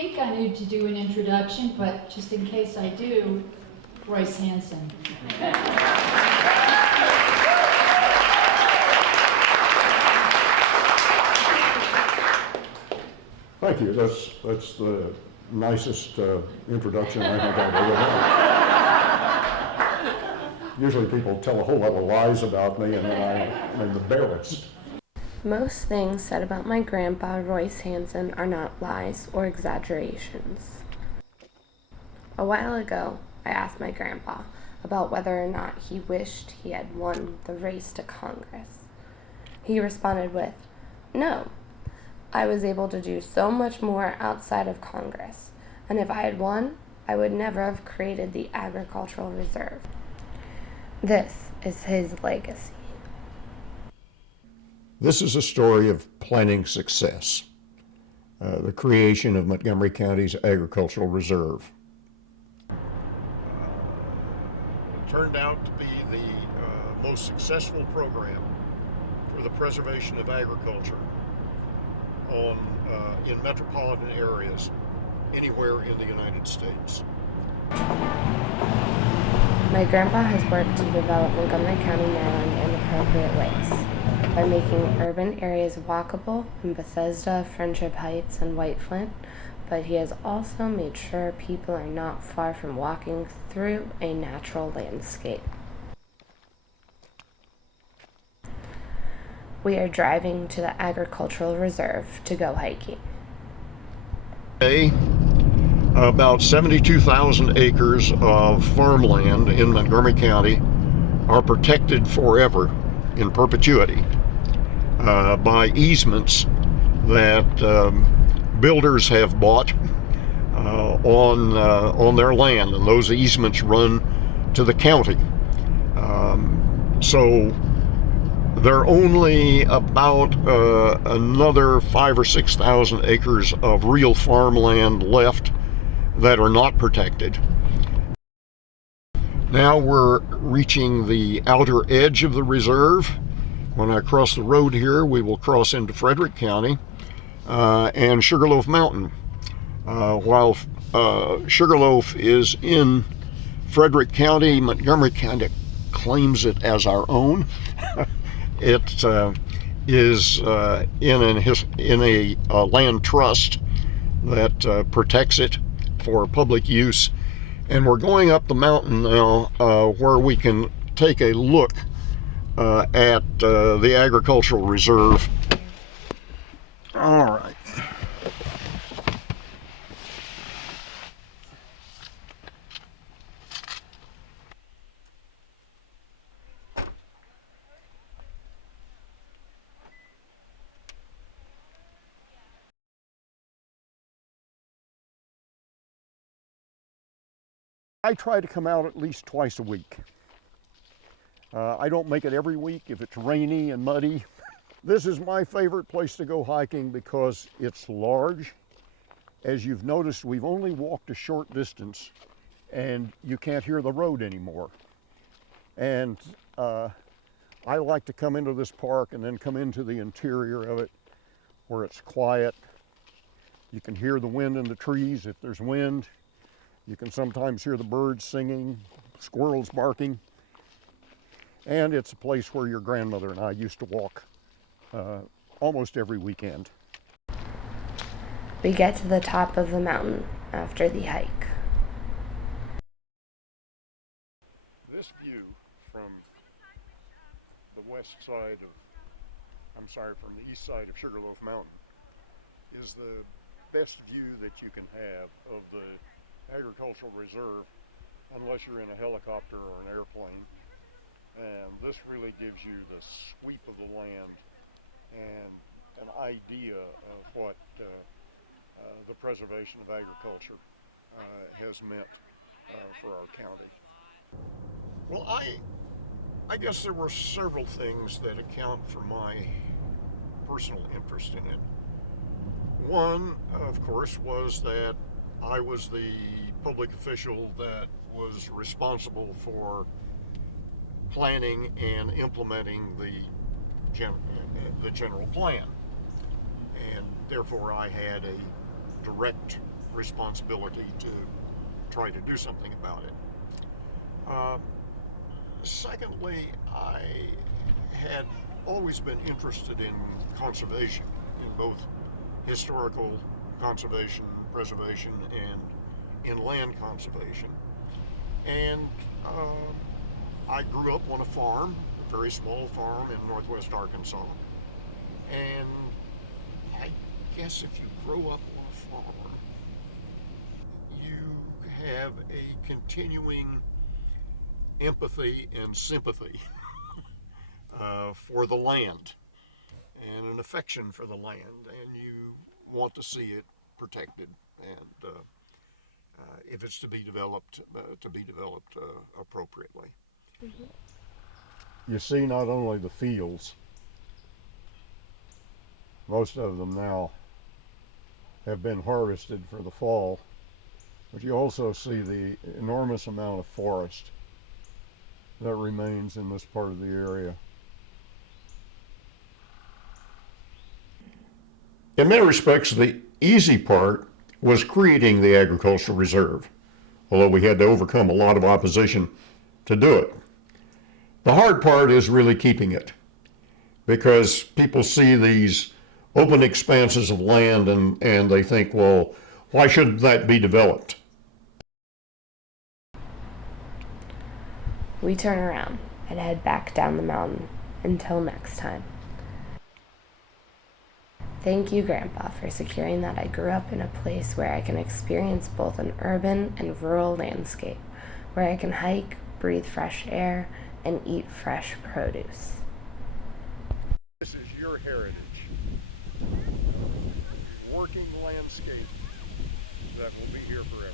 think I need to do an introduction, but just in case I do, Royce Hanson. Thank you. That's the nicest introduction I think I've ever had. Usually people tell a whole lot of lies about me, and then I'm embarrassed. Most things said about my grandpa, Royce Hanson, are not lies or exaggerations. A while ago, I asked my grandpa about whether or not he wished he had won the race to Congress. He responded with, "No, I was able to do so much more outside of Congress, and if I had won, I would never have created the Agricultural Reserve." This is his legacy. This is a story of planning success, the creation of Montgomery County's Agricultural Reserve. It turned out to be the most successful program for the preservation of agriculture in metropolitan areas anywhere in the United States. My grandpa has worked to develop Montgomery County, Maryland in appropriate ways by making urban areas walkable in Bethesda, Friendship Heights, and White Flint, but he has also made sure people are not far from walking through a natural landscape. We are driving to the Agricultural Reserve to go hiking. Today, about 72,000 acres of farmland in Montgomery County are protected forever in perpetuity by easements that builders have bought on their land, and those easements run to the county. So there are only about another 5,000 or 6,000 acres of real farmland left that are not protected. Now we're reaching the outer edge of the reserve. When I cross the road here, we will cross into Frederick County and Sugarloaf Mountain. While Sugarloaf is in Frederick County, Montgomery County claims it as our own. It is in a land trust that protects it for public use. And we're going up the mountain now where we can take a look at the Agricultural Reserve. All right. I try to come out at least twice a week. I don't make it every week if it's rainy and muddy. This is my favorite place to go hiking because it's large. As you've noticed, we've only walked a short distance and you can't hear the road anymore. And I like to come into this park and then come into the interior of it where it's quiet. You can hear the wind in the trees if there's wind. You can sometimes hear the birds singing, squirrels barking. And it's a place where your grandmother and I used to walk almost every weekend. We get to the top of the mountain after the hike. This view from the west side of, from the east side of Sugarloaf Mountain is the best view that you can have of the Agricultural Reserve unless you're in a helicopter or an airplane. And this really gives you the sweep of the land and an idea of what the preservation of agriculture has meant for our county. Well, I guess there were several things that account for my personal interest in it. One, of course, was that I was the public official that was responsible for planning and implementing the general plan, and therefore I had a direct responsibility to try to do something about it. Secondly, I had always been interested in conservation, in both historical conservation, preservation, and in land conservation. And I grew up on a farm, a very small farm in northwest Arkansas. And I guess if you grow up on a farm, you have a continuing empathy and sympathy for the land and an affection for the land, and you want to see it protected, and if it's to be developed appropriately. Mm-hmm. You see not only the fields, most of them now have been harvested for the fall, but you also see the enormous amount of forest that remains in this part of the area. In many respects, the easy part was creating the agricultural reserve, although we had to overcome a lot of opposition to do it. The hard part is really keeping it, because people see these open expanses of land and they think, well, why shouldn't that be developed? We turn around and head back down the mountain. Until next time. Thank you, Grandpa, for securing that I grew up in a place where I can experience both an urban and rural landscape, where I can hike, breathe fresh air, and eat fresh produce. This is your heritage. Working landscape that will be here forever.